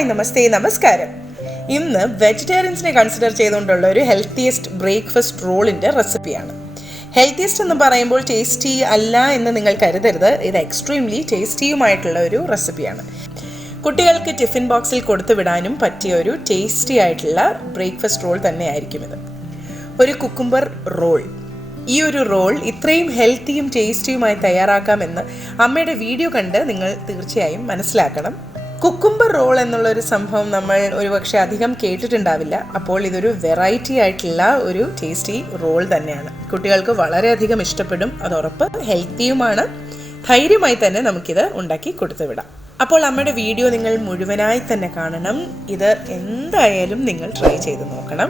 Hi നമസ്തേ നമസ്കാരം. ഇന്ന് വെജിറ്റേറിയൻസിനെ consider ചെയ്തുകൊണ്ടുള്ള ഒരു ഹെൽത്തിയസ്റ്റ് ബ്രേക്ക്ഫാസ്റ്റ് റോളിൻ്റെ റെസിപ്പിയാണ്. ഹെൽത്തിയസ്റ്റ് എന്ന് പറയുമ്പോൾ ടേസ്റ്റി അല്ല എന്ന് നിങ്ങൾ കരുതരുത്. ഇത് എക്സ്ട്രീംലി ടേസ്റ്റിയുമായിട്ടുള്ള ഒരു റെസിപ്പിയാണ്. കുട്ടികൾക്ക് ടിഫിൻ ബോക്സിൽ കൊടുത്തു വിടാനും പറ്റിയ ഒരു ടേസ്റ്റി ആയിട്ടുള്ള ബ്രേക്ക്ഫാസ്റ്റ് റോൾ തന്നെയായിരിക്കും ഇത്. ഒരു കുക്കുംബർ റോൾ. ഈ ഒരു റോൾ ഇത്രയും ഹെൽത്തിയും ടേസ്റ്റിയുമായി തയ്യാറാക്കാമെന്ന് അമ്മയുടെ വീഡിയോ കണ്ട് നിങ്ങൾ തീർച്ചയായും മനസ്സിലാക്കണം. കുക്കുംബർ റോൾ എന്നുള്ളൊരു സംഭവം നമ്മൾ ഒരുപക്ഷെ അധികം കേട്ടിട്ടുണ്ടാവില്ല. അപ്പോൾ ഇതൊരു വെറൈറ്റി ആയിട്ടുള്ള ഒരു ടേസ്റ്റി റോൾ തന്നെയാണ്. കുട്ടികൾക്ക് വളരെയധികം ഇഷ്ടപ്പെടും. അത് ഉറപ്പ്. ഹെൽത്തിയുമാണ്. ധൈര്യമായി തന്നെ നമുക്കിത് ഉണ്ടാക്കി കൊടുത്തു വിടാം. അപ്പോൾ അമ്മയുടെ വീഡിയോ നിങ്ങൾ മുഴുവനായി തന്നെ കാണണം. ഇത് എന്തായാലും നിങ്ങൾ ട്രൈ ചെയ്ത് നോക്കണം.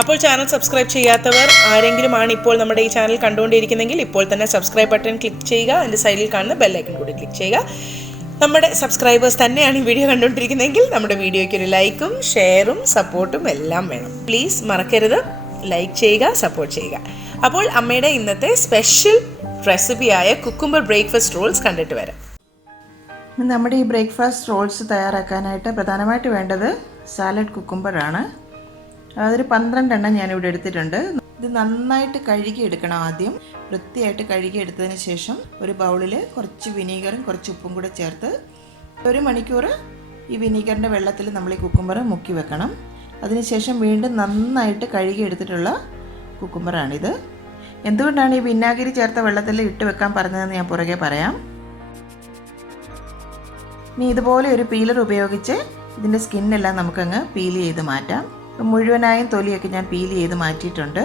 അപ്പോൾ ചാനൽ സബ്സ്ക്രൈബ് ചെയ്യാത്തവർ ആരെങ്കിലും ആണ് ഇപ്പോൾ നമ്മുടെ ഈ ചാനൽ കണ്ടുകൊണ്ടിരിക്കുന്നെങ്കിൽ ഇപ്പോൾ തന്നെ സബ്സ്ക്രൈബ് ബട്ടൺ ക്ലിക്ക് ചെയ്യുക. അതിൻ്റെ സൈഡിൽ കാണുന്ന ബെല്ലൈക്കൺ കൂടി ക്ലിക്ക് ചെയ്യുക. നമ്മുടെ സബ്സ്ക്രൈബേഴ്സ് തന്നെയാണ് ഈ വീഡിയോ കണ്ടുകൊണ്ടിരിക്കുന്നതെങ്കിൽ നമ്മുടെ വീഡിയോയ്ക്ക് ഒരു ലൈക്കും ഷെയറും സപ്പോർട്ടും എല്ലാം വേണം. പ്ലീസ് മറക്കരുത്, ലൈക്ക് ചെയ്യുക, സപ്പോർട്ട് ചെയ്യുക. അപ്പോൾ അമ്മയുടെ ഇന്നത്തെ സ്പെഷ്യൽ റെസിപ്പിയായ കുക്കുംബർ ബ്രേക്ക്ഫാസ്റ്റ് റോൾസ് കണ്ടിട്ട് വരാം. നമ്മുടെ ഈ ബ്രേക്ക്ഫാസ്റ്റ് റോൾസ് തയ്യാറാക്കാനായിട്ട് പ്രധാനമായിട്ട് വേണ്ടത് സാലഡ് കുക്കുംബറാണ്. അതൊരു 12 എണ്ണം ഞാനിവിടെ എടുത്തിട്ടുണ്ട്. ഇത് നന്നായിട്ട് കഴുകിയെടുക്കണം. ആദ്യം വൃത്തിയായിട്ട് കഴുകിയെടുത്തതിന് ശേഷം ഒരു ബൗളിൽ കുറച്ച് വിനീഗറും കുറച്ച് ഉപ്പും കൂടെ ചേർത്ത് 1 മണിക്കൂർ ഈ വിനീഗറിൻ്റെ വെള്ളത്തിൽ നമ്മൾ ഈ കുക്കുംബർ മുക്കി വെക്കണം. അതിനുശേഷം വീണ്ടും നന്നായിട്ട് കഴുകിയെടുത്തിട്ടുള്ള കുക്കുംബറാണിത്. എന്തുകൊണ്ടാണ് ഈ വിനാഗിരി ചേർത്ത വെള്ളത്തിൽ ഇട്ട് വെക്കാൻ പറഞ്ഞതെന്ന് ഞാൻ പുറകെ പറയാം. ഇനി ഇതുപോലെ ഒരു പീലർ ഉപയോഗിച്ച് ഇതിൻ്റെ സ്കിന്നെല്ലാം നമുക്കങ്ങ് പീൽ ചെയ്ത് മാറ്റാം. മുഴുവനായും തൊലിയൊക്കെ ഞാൻ പീൽ ചെയ്ത് മാറ്റിയിട്ടുണ്ട്.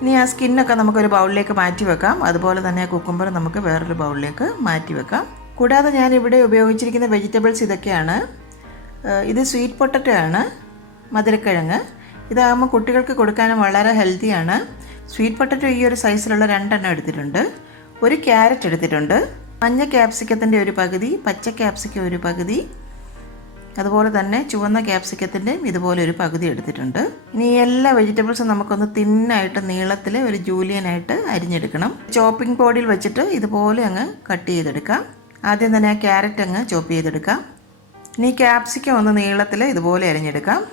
ഇനി ആ സ്കിന്നൊക്കെ നമുക്കൊരു ബൗളിലേക്ക് മാറ്റി വെക്കാം. അതുപോലെ തന്നെ ആ കുക്കുംബർ നമുക്ക് വേറൊരു ബൗളിലേക്ക് മാറ്റി വെക്കാം. കൂടാതെ ഞാനിവിടെ ഉപയോഗിച്ചിരിക്കുന്ന വെജിറ്റബിൾസ് ഇതൊക്കെയാണ്. ഇത് സ്വീറ്റ് പൊട്ടറ്റോ ആണ്, മധുരക്കിഴങ്ങ്. ഇതാകുമ്പോൾ കുട്ടികൾക്ക് കൊടുക്കാനും വളരെ ഹെൽത്തിയാണ്. സ്വീറ്റ് പൊട്ടറ്റോ ഈ ഒരു സൈസിലുള്ള 2 എണ്ണം എടുത്തിട്ടുണ്ട്. ഒരു ക്യാരറ്റ് എടുത്തിട്ടുണ്ട്. മഞ്ഞ ക്യാപ്സിക്കത്തിൻ്റെ ഒരു പകുതി, പച്ച ക്യാപ്സിക്കം ഒരു പകുതി, അതുപോലെ തന്നെ ചുവന്ന ക്യാപ്സിക്കത്തിൻ്റെ ഇതുപോലെ ഒരു പകുതി എടുത്തിട്ടുണ്ട്. ഇനി എല്ലാ വെജിറ്റബിൾസും നമുക്കൊന്ന് തിന്നായിട്ട് നീളത്തിൽ ഒരു ജൂലിയനായിട്ട് അരിഞ്ഞെടുക്കണം. ചോപ്പിംഗ് ബോർഡിൽ വെച്ചിട്ട് ഇതുപോലെ അങ്ങ് കട്ട് ചെയ്തെടുക്കാം. ആദ്യം തന്നെ ആ ക്യാരറ്റ് അങ്ങ് ചോപ്പ് ചെയ്തെടുക്കാം. ഇനി ക്യാപ്സിക്കം ഒന്ന് നീളത്തിൽ ഇതുപോലെ അരിഞ്ഞെടുക്കാം.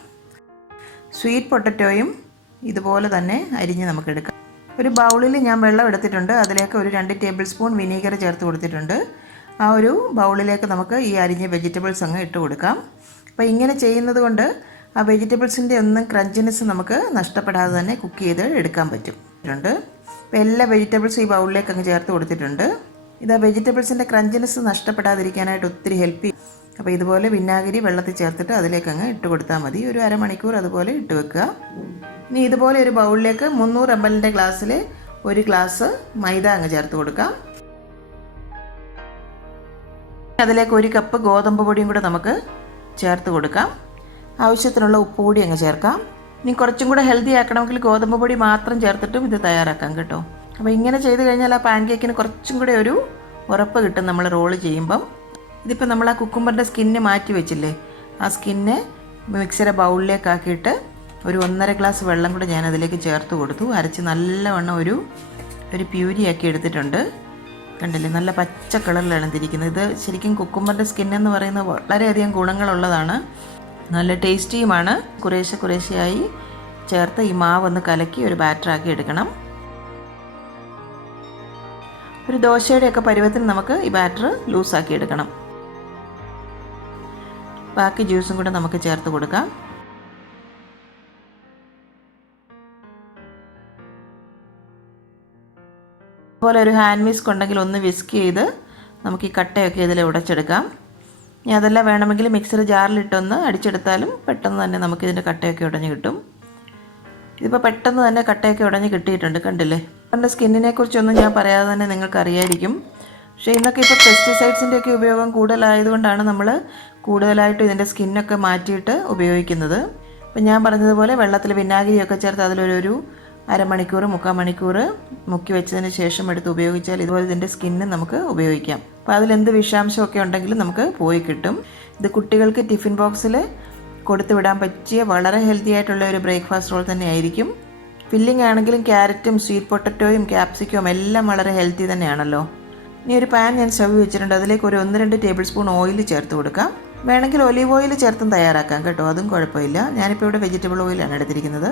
സ്വീറ്റ് പൊട്ടറ്റോയും ഇതുപോലെ തന്നെ അരിഞ്ഞ് നമുക്കെടുക്കാം. ഒരു ബൗളിൽ ഞാൻ വെള്ളം എടുത്തിട്ടുണ്ട്. അതിലേക്ക് ഒരു 2 ടേബിൾ സ്പൂൺ വിനീഗർ ചേർത്ത് കൊടുത്തിട്ടുണ്ട്. ആ ഒരു ബൗളിലേക്ക് നമുക്ക് ഈ അരിഞ്ഞ വെജിറ്റബിൾസ് അങ്ങ് ഇട്ട് കൊടുക്കാം. അപ്പോൾ ഇങ്ങനെ ചെയ്യുന്നത് കൊണ്ട് ആ വെജിറ്റബിൾസിൻ്റെ ഒന്നും ക്രഞ്ചിനെസ് നമുക്ക് നഷ്ടപ്പെടാതെ തന്നെ കുക്ക് ചെയ്ത് എടുക്കാൻ പറ്റും. അപ്പോൾ എല്ലാ വെജിറ്റബിൾസും ഈ ബൗളിലേക്ക് അങ്ങ് ചേർത്ത് കൊടുത്തിട്ടുണ്ട്. ഇത് ആ വെജിറ്റബിൾസിൻ്റെ ക്രഞ്ചിനെസ് നഷ്ടപ്പെടാതിരിക്കാനായിട്ട് ഒത്തിരി ഹെൽപ്പ് ചെയ്യും. അപ്പോൾ ഇതുപോലെ വിനാഗിരി വെള്ളത്തിൽ ചേർത്തിട്ട് അതിലേക്ക് അങ്ങ് ഇട്ട് കൊടുത്താൽ മതി. ഒരു അരമണിക്കൂർ അതുപോലെ ഇട്ട് വെക്കുക. ഇനി ഇതുപോലെ ഒരു ബൗളിലേക്ക് 300 ml ഗ്ലാസ്സിൽ 1 ഗ്ലാസ് മൈദ അങ്ങ് ചേർത്ത് കൊടുക്കാം. അതിലേക്ക് 1 കപ്പ് ഗോതമ്പ് പൊടിയും കൂടെ നമുക്ക് ചേർത്ത് കൊടുക്കാം. ആവശ്യത്തിനുള്ള ഉപ്പ് കൂടി അങ്ങ് ചേർക്കാം. ഇനി കുറച്ചും കൂടെ ഹെൽത്തി ആക്കണമെങ്കിൽ ഗോതമ്പ് പൊടി മാത്രം ചേർത്തിട്ടും ഇത് തയ്യാറാക്കാം കേട്ടോ. അപ്പോൾ ഇങ്ങനെ ചെയ്ത് കഴിഞ്ഞാൽ ആ പാൻ കേക്കിന് കുറച്ചും കൂടെ ഒരു ഉറപ്പ് കിട്ടും നമ്മൾ റോള് ചെയ്യുമ്പം. ഇതിപ്പോൾ നമ്മൾ ആ കുക്കുംബറിൻ്റെ സ്കിന്ന് മാറ്റി വെച്ചില്ലേ, ആ സ്കിന്ന് മിക്സിയുടെ ബൗളിലേക്ക് ആക്കിയിട്ട് ഒരു 1.5 ഗ്ലാസ് വെള്ളം കൂടെ ഞാൻ അതിലേക്ക് ചേർത്ത് കൊടുത്തു. അരച്ച് നല്ലവണ്ണം ഒരു പ്യൂരിയാക്കി എടുത്തിട്ടുണ്ട്. കണ്ടില്ലേ, നല്ല പച്ച കളറിലാണ് തിരിക്കുന്നത്. ഇത് ശരിക്കും കുക്കുംബറിൻ്റെ സ്കിന്നെന്ന് പറയുന്നത് വളരെയധികം ഗുണങ്ങളുള്ളതാണ്, നല്ല ടേസ്റ്റിയുമാണ്. കുറേശ്ശെയായി ചേർത്ത് ഈ മാവ് ഒന്ന് കലക്കി ഒരു ബാറ്ററാക്കി എടുക്കണം. ഒരു ദോശയുടെയൊക്കെ പരുവത്തിന് നമുക്ക് ഈ ബാറ്റർ ലൂസാക്കി എടുക്കണം. ബാക്കി ജ്യൂസും കൂടെ നമുക്ക് ചേർത്ത് കൊടുക്കാം. അതുപോലെ ഒരു ഹാൻഡ് വിസ്ക് ഉണ്ടെങ്കിൽ ഒന്ന് വിസ്ക് ചെയ്ത് നമുക്ക് ഈ കട്ടയൊക്കെ ഇതിൽ ഉടച്ചെടുക്കാം. ഇനി അതെല്ലാം വേണമെങ്കിൽ മിക്സർ ജാറിലിട്ടൊന്ന് അടിച്ചെടുത്താലും പെട്ടെന്ന് തന്നെ നമുക്കിതിൻ്റെ കട്ടയൊക്കെ ഉടഞ്ഞ് കിട്ടും. ഇതിപ്പോൾ പെട്ടെന്ന് തന്നെ കട്ടയൊക്കെ ഉടഞ്ഞ് കിട്ടിയിട്ടുണ്ട്. കണ്ടില്ലേ, എൻ്റെ സ്കിന്നിനെ കുറിച്ചൊന്നും ഞാൻ പറയാതെ തന്നെ നിങ്ങൾക്ക് അറിയായിരിക്കും. പക്ഷേ ഇന്നൊക്കെ ഇപ്പോൾ പെസ്റ്റിസൈഡ്സിൻ്റെ ഒക്കെ ഉപയോഗം കൂടുതലായതുകൊണ്ടാണ് നമ്മൾ കൂടുതലായിട്ടും ഇതിൻ്റെ സ്കിന്നൊക്കെ മാറ്റിയിട്ട് ഉപയോഗിക്കുന്നത്. അപ്പം ഞാൻ പറഞ്ഞതുപോലെ വെള്ളത്തിൽ വിനാഗിരിയൊക്കെ ചേർത്ത് അതിലൊരു അരമണിക്കൂർ 3/4 മണിക്കൂർ മുക്കി വെച്ചതിന് ശേഷം എടുത്ത് ഉപയോഗിച്ചാൽ ഇതുപോലെ ഇതിൻ്റെ സ്കിന്ന് നമുക്ക് ഉപയോഗിക്കാം. അപ്പോൾ അതിലെന്ത് വിഷാംശമൊക്കെ ഉണ്ടെങ്കിലും നമുക്ക് പോയി കിട്ടും. ഇത് കുട്ടികൾക്ക് ടിഫിൻ ബോക്സിൽ കൊടുത്തു വിടാൻ പറ്റിയ വളരെ ഹെൽത്തി ആയിട്ടുള്ള ഒരു ബ്രേക്ക്ഫാസ്റ്റ് റോൾ തന്നെയായിരിക്കും. ഫില്ലിംഗ് ആണെങ്കിലും ക്യാരറ്റും സ്വീറ്റ് പൊട്ടറ്റോയും ക്യാപ്സിക്കവും എല്ലാം വളരെ ഹെൽത്തി തന്നെയാണല്ലോ. ഇനി ഒരു പാൻ ഞാൻ സ്റ്റവ് വെച്ചിട്ടുണ്ട്. അതിലേക്ക് ഒരു 1-2 ടേബിൾ സ്പൂൺ ഓയിൽ ചേർത്ത് കൊടുക്കാം. വേണമെങ്കിൽ ഒലീവ് ഓയിൽ ചേർത്തും തയ്യാറാക്കാം കേട്ടോ, അതും കുഴപ്പമില്ല. ഞാനിപ്പോൾ ഇവിടെ വെജിറ്റബിൾ ഓയിലാണ് എടുത്തിരിക്കുന്നത്.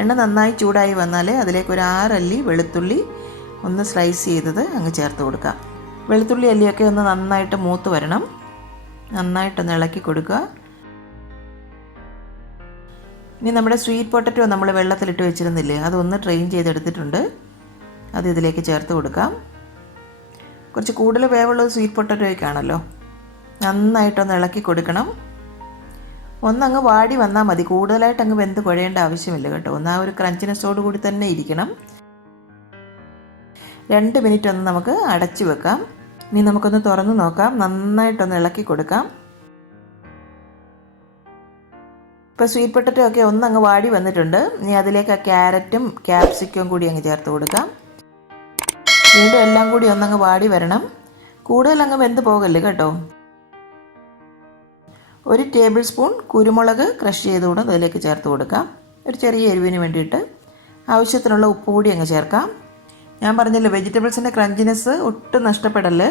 എണ്ണ നന്നായി ചൂടായി വന്നാൽ അതിലേക്ക് ഒരു 6 അല്ലി വെളുത്തുള്ളി ഒന്ന് സ്ലൈസ് ചെയ്തത് അങ്ങ് ചേർത്ത് കൊടുക്കാം. വെളുത്തുള്ളി അല്ലിയൊക്കെ ഒന്ന് നന്നായിട്ട് മൂത്ത് വരണം. നന്നായിട്ടൊന്ന് ഇളക്കി കൊടുക്കുക. ഇനി നമ്മുടെ സ്വീറ്റ് പൊട്ടറ്റോ നമ്മൾ വെള്ളത്തിലിട്ട് വെച്ചിരുന്നില്ലേ, അതൊന്ന് ട്രെയിൻ ചെയ്തെടുത്തിട്ടുണ്ട്. അത് ഇതിലേക്ക് ചേർത്ത് കൊടുക്കാം. കുറച്ച് കൂടുതൽ വേവുള്ളത് സ്വീറ്റ് പൊട്ടറ്റോയ്ക്കാണല്ലോ. നന്നായിട്ടൊന്ന് ഇളക്കി കൊടുക്കണം. ഒന്നങ്ങ് വാടി വന്നാൽ മതി, കൂടുതലായിട്ട് അങ്ങ് വെന്ത് കുഴയേണ്ട ആവശ്യമില്ല കേട്ടോ. ഒന്ന് ആ ഒരു ക്രഞ്ചിനെസ്സോട് കൂടി തന്നെ ഇരിക്കണം. 2 മിനിറ്റ് ഒന്ന് നമുക്ക് അടച്ചു വെക്കാം. ഇനി നമുക്കൊന്ന് തുറന്ന് നോക്കാം. നന്നായിട്ടൊന്ന് ഇളക്കി കൊടുക്കാം. ഇപ്പോൾ സ്വീറ്റ് പൊട്ടറ്റോ ഒക്കെ ഒന്നങ്ങ് വാടി വന്നിട്ടുണ്ട്. ഇനി അതിലേക്ക് ആ ക്യാരറ്റും ക്യാപ്സിക്കും കൂടി അങ്ങ് ചേർത്ത് കൊടുക്കാം. വീണ്ടും എല്ലാം കൂടി ഒന്നങ്ങ് വാടി വരണം. കൂടുതൽ അങ്ങ് വെന്ത് പോകല്ലേ കേട്ടോ. 1 ടേബിൾ സ്പൂൺ കുരുമുളക് ക്രഷ് ചെയ്തുകൂടെ അതിലേക്ക് ചേർത്ത് കൊടുക്കാം. ഒരു ചെറിയ എരിവിന് വേണ്ടിയിട്ട്. ആവശ്യത്തിനുള്ള ഉപ്പ് കൂടി അങ്ങ് ചേർക്കാം. ഞാൻ പറഞ്ഞല്ലോ, വെജിറ്റബിൾസിൻ്റെ ക്രഞ്ചിനെസ് ഒട്ടും നഷ്ടപ്പെടല്ലേ.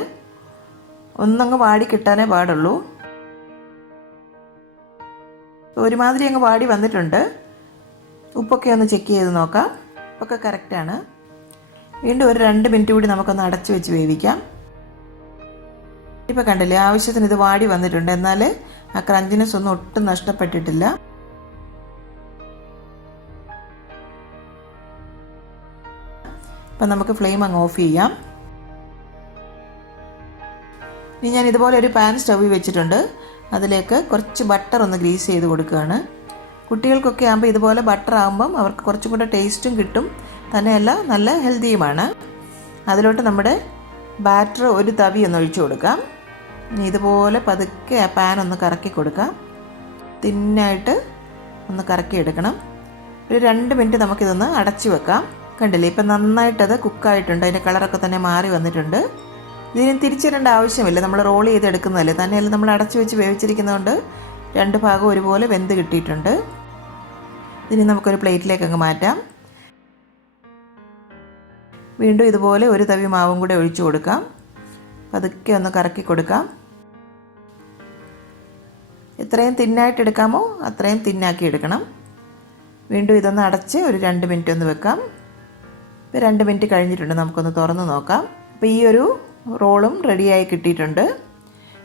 ഒന്നങ്ങ് വാടി കിട്ടാനേ പാടുള്ളൂ. ഒരുമാതിരി അങ്ങ് വാടി വന്നിട്ടുണ്ട്. ഉപ്പൊക്കെ ഒന്ന് ചെക്ക് ചെയ്ത് നോക്കാം. ഉപ്പൊക്കെ കറക്റ്റാണ്. വീണ്ടും ഒരു 2 മിനിറ്റ് കൂടി നമുക്കൊന്ന് അടച്ചു വെച്ച് വേവിക്കാം. ഇപ്പോൾ കണ്ടില്ലേ, ആവശ്യത്തിന് ഇത് വാടി വന്നിട്ടുണ്ട്. എന്നാൽ ആ ക്രഞ്ചിനെസ് ഒന്നും ഒട്ടും നഷ്ടപ്പെട്ടിട്ടില്ല. അപ്പം നമുക്ക് ഫ്ലെയിം അങ്ങ് ഓഫ് ചെയ്യാം. ഇനി ഞാൻ ഇതുപോലെ ഒരു പാൻ സ്റ്റൗവിൽ വെച്ചിട്ടുണ്ട്. അതിലേക്ക് കുറച്ച് ബട്ടർ ഒന്ന് ഗ്രീസ് ചെയ്ത് കൊടുക്കുകയാണ്. കുട്ടികൾക്കൊക്കെ ആകുമ്പോൾ ഇതുപോലെ ബട്ടർ ആകുമ്പം അവർക്ക് കുറച്ചും കൂടെ ടേസ്റ്റും കിട്ടും, തന്നെയല്ല നല്ല ഹെൽത്തിയുമാണ്. അതിലോട്ട് നമ്മുടെ ബാറ്റർ ഒരു തവി ഒന്ന് ഒഴിച്ചു കൊടുക്കാം. ഇനി ഇതുപോലെ പതുക്കെ ആ പാൻ ഒന്ന് കറക്കി കൊടുക്കാം. തിന്നായിട്ട് ഒന്ന് കറക്കി എടുക്കണം. ഒരു 2 മിനിറ്റ് നമുക്കിതൊന്ന് അടച്ചു വെക്കാം. കണ്ടില്ലേ, ഇപ്പം നന്നായിട്ടത് കുക്കായിട്ടുണ്ട്. അതിൻ്റെ കളറൊക്കെ തന്നെ മാറി വന്നിട്ടുണ്ട്. ഇതിന് തിരിച്ചിടേണ്ട ആവശ്യമില്ല, നമ്മൾ റോൾ ചെയ്തെടുക്കുന്നതല്ലേ. തന്നെയല്ല നമ്മൾ അടച്ചു വെച്ച് വേവിച്ചിരിക്കുന്നതുകൊണ്ട് 2 ഭാഗം ഒരുപോലെ വെന്ത് കിട്ടിയിട്ടുണ്ട്. ഇതിന് നമുക്കൊരു പ്ലേറ്റിലേക്ക് അങ്ങ് മാറ്റാം. വീണ്ടും ഇതുപോലെ ഒരു തവി മാവും കൂടെ ഒഴിച്ചു കൊടുക്കാം. പതുക്കെ ഒന്ന് കറക്കി കൊടുക്കാം. എത്രയും തിന്നായിട്ട് എടുക്കാമോ അത്രയും തിന്നാക്കി എടുക്കണം. വീണ്ടും ഇതൊന്ന് അടച്ച് ഒരു 2 മിനിറ്റ് ഒന്ന് വെക്കാം. ഇപ്പോൾ 2 മിനിറ്റ് കഴിഞ്ഞിട്ടുണ്ട്. നമുക്കൊന്ന് തുറന്ന് നോക്കാം. അപ്പോൾ ഈ ഒരു റോളും റെഡിയായി കിട്ടിയിട്ടുണ്ട്.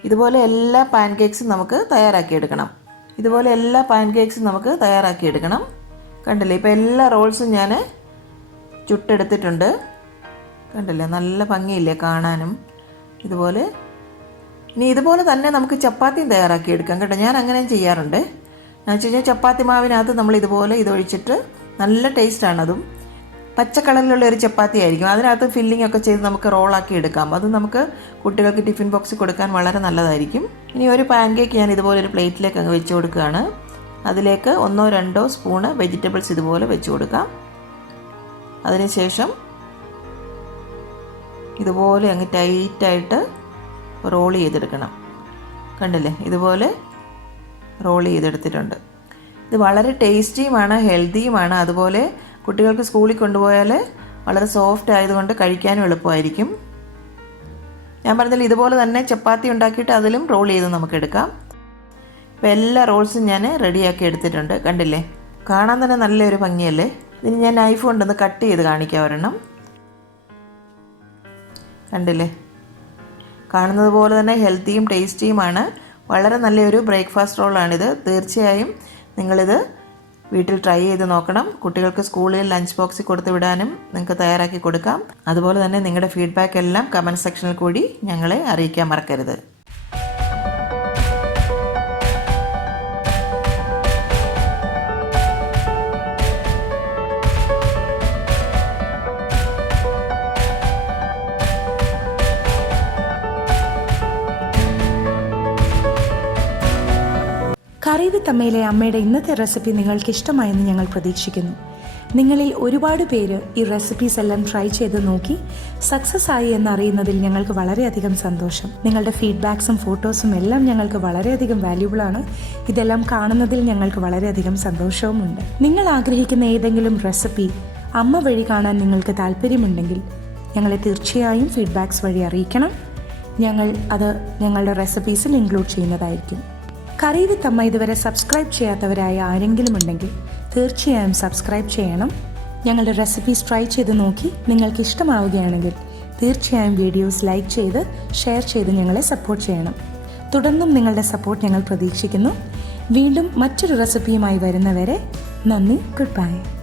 ഇതുപോലെ എല്ലാ പാൻകേക്സും നമുക്ക് തയ്യാറാക്കിയെടുക്കണം. കണ്ടില്ലേ, ഇപ്പോൾ എല്ലാ റോൾസും ഞാൻ ചുട്ടെടുത്തിട്ടുണ്ട്. കണ്ടില്ലേ, നല്ല ഭംഗിയില്ലേ കാണാനും. ഇതുപോലെ ഇനി ഇതുപോലെ തന്നെ നമുക്ക് ചപ്പാത്തിയും തയ്യാറാക്കിയെടുക്കാം കേട്ടോ. ഞാൻ അങ്ങനെ ചെയ്യാറുണ്ട്. എന്ന് വെച്ച് കഴിഞ്ഞാൽ ചപ്പാത്തി മാവിനകത്ത് നമ്മൾ ഇതുപോലെ ഇതൊഴിച്ചിട്ട് നല്ല ടേസ്റ്റാണതും. പച്ച കളറിലുള്ള ഒരു ചപ്പാത്തി ആയിരിക്കും. അതിനകത്ത് ഫില്ലിംഗ് ഒക്കെ ചെയ്ത് നമുക്ക് റോളാക്കി എടുക്കാം. അത് നമുക്ക് കുട്ടികൾക്ക് ടിഫിൻ ബോക്സിൽ കൊടുക്കാൻ വളരെ നല്ലതായിരിക്കും. ഇനി ഒരു പാൻകേക്ക് ഞാൻ ഇതുപോലെ ഒരു പ്ലേറ്റിലേക്ക് അങ്ങ് വെച്ച് കൊടുക്കുകയാണ്. അതിലേക്ക് 1-2 സ്പൂണ് വെജിറ്റബിൾസ് ഇതുപോലെ വെച്ച് കൊടുക്കാം. അതിനുശേഷം ഇതുപോലെ അങ്ങ് ടൈറ്റായിട്ട് റോൾ ചെയ്തെടുക്കണം. കണ്ടില്ലേ, ഇതുപോലെ റോൾ ചെയ്തെടുത്തിട്ടുണ്ട്. ഇത് വളരെ ടേസ്റ്റിയുമാണ്, ഹെൽത്തിയുമാണ്. അതുപോലെ കുട്ടികൾക്ക് സ്കൂളിൽ കൊണ്ടുപോയാൽ വളരെ സോഫ്റ്റ് ആയതുകൊണ്ട് കഴിക്കാനും എളുപ്പമായിരിക്കും. ഞാൻ പറഞ്ഞാൽ ഇതുപോലെ തന്നെ ചപ്പാത്തി ഉണ്ടാക്കിയിട്ട് അതിലും റോൾ ചെയ്ത് നമുക്കെടുക്കാം. ഇപ്പോൾ എല്ലാ റോൾസും ഞാൻ റെഡിയാക്കി എടുത്തിട്ടുണ്ട്. കണ്ടില്ലേ, കാണാൻ തന്നെ നല്ലൊരു ഭംഗിയല്ലേ. ഇതിന് ഞാൻ നൈഫ് കൊണ്ടൊന്ന് കട്ട് ചെയ്ത് കാണിക്കാം ഒരെണ്ണം. കണ്ടില്ലേ, കാണുന്നത് പോലെ തന്നെ ഹെൽത്തിയും ടേസ്റ്റിയുമാണ്. വളരെ നല്ലൊരു ബ്രേക്ക്ഫാസ്റ്റ് റോളാണിത്. തീർച്ചയായും നിങ്ങളിത് വീട്ടിൽ ട്രൈ ചെയ്ത് നോക്കണം. കുട്ടികൾക്ക് സ്കൂളിൽ ലഞ്ച് ബോക്സിൽ കൊടുത്തു വിടാനും നിങ്ങൾക്ക് തയ്യാറാക്കി കൊടുക്കാം. അതുപോലെ തന്നെ നിങ്ങളുടെ ഫീഡ്ബാക്ക് എല്ലാം കമൻറ്റ് സെക്ഷനിൽ കൂടി ഞങ്ങളെ അറിയിക്കാൻ മറക്കരുത്. കറി വിത്ത് അമ്മയിലെ അമ്മയുടെ ഇന്നത്തെ റെസിപ്പി നിങ്ങൾക്ക് ഇഷ്ടമായെന്ന് ഞങ്ങൾ പ്രതീക്ഷിക്കുന്നു. നിങ്ങളിൽ ഒരുപാട് പേര് ഈ റെസിപ്പീസ് എല്ലാം ട്രൈ ചെയ്ത് നോക്കി സക്സസ് ആയി എന്നറിയുന്നതിൽ ഞങ്ങൾക്ക് വളരെയധികം സന്തോഷം. നിങ്ങളുടെ ഫീഡ്ബാക്സും ഫോട്ടോസും എല്ലാം ഞങ്ങൾക്ക് വളരെയധികം വാല്യൂബിൾ ആണ്. ഇതെല്ലാം കാണുന്നതിൽ ഞങ്ങൾക്ക് വളരെയധികം സന്തോഷവുമുണ്ട്. നിങ്ങൾ ആഗ്രഹിക്കുന്ന ഏതെങ്കിലും റെസിപ്പി അമ്മ വഴി കാണാൻ നിങ്ങൾക്ക് താല്പര്യമുണ്ടെങ്കിൽ ഞങ്ങളെ തീർച്ചയായും ഫീഡ്ബാക്സ് വഴി അറിയിക്കണം. ഞങ്ങൾ അത് ഞങ്ങളുടെ റെസിപ്പീസിൽ ഇൻക്ലൂഡ് ചെയ്യുന്നതായിരിക്കും. കറി വിത്ത് അമ്മ ഇതുവരെ സബ്സ്ക്രൈബ് ചെയ്യാത്തവരായ ആരെങ്കിലും ഉണ്ടെങ്കിൽ തീർച്ചയായും സബ്സ്ക്രൈബ് ചെയ്യണം. ഞങ്ങളുടെ റെസിപ്പീസ് ട്രൈ ചെയ്ത് നോക്കി നിങ്ങൾക്ക് ഇഷ്ടമാവുകയാണെങ്കിൽ തീർച്ചയായും വീഡിയോസ് ലൈക്ക് ചെയ്ത് ഷെയർ ചെയ്ത് ഞങ്ങളെ സപ്പോർട്ട് ചെയ്യണം. തുടർന്നും നിങ്ങളുടെ സപ്പോർട്ട് ഞങ്ങൾ പ്രതീക്ഷിക്കുന്നു. വീണ്ടും മറ്റൊരു റെസിപ്പിയുമായി വരുന്നവരെ നന്ദി. Good bye.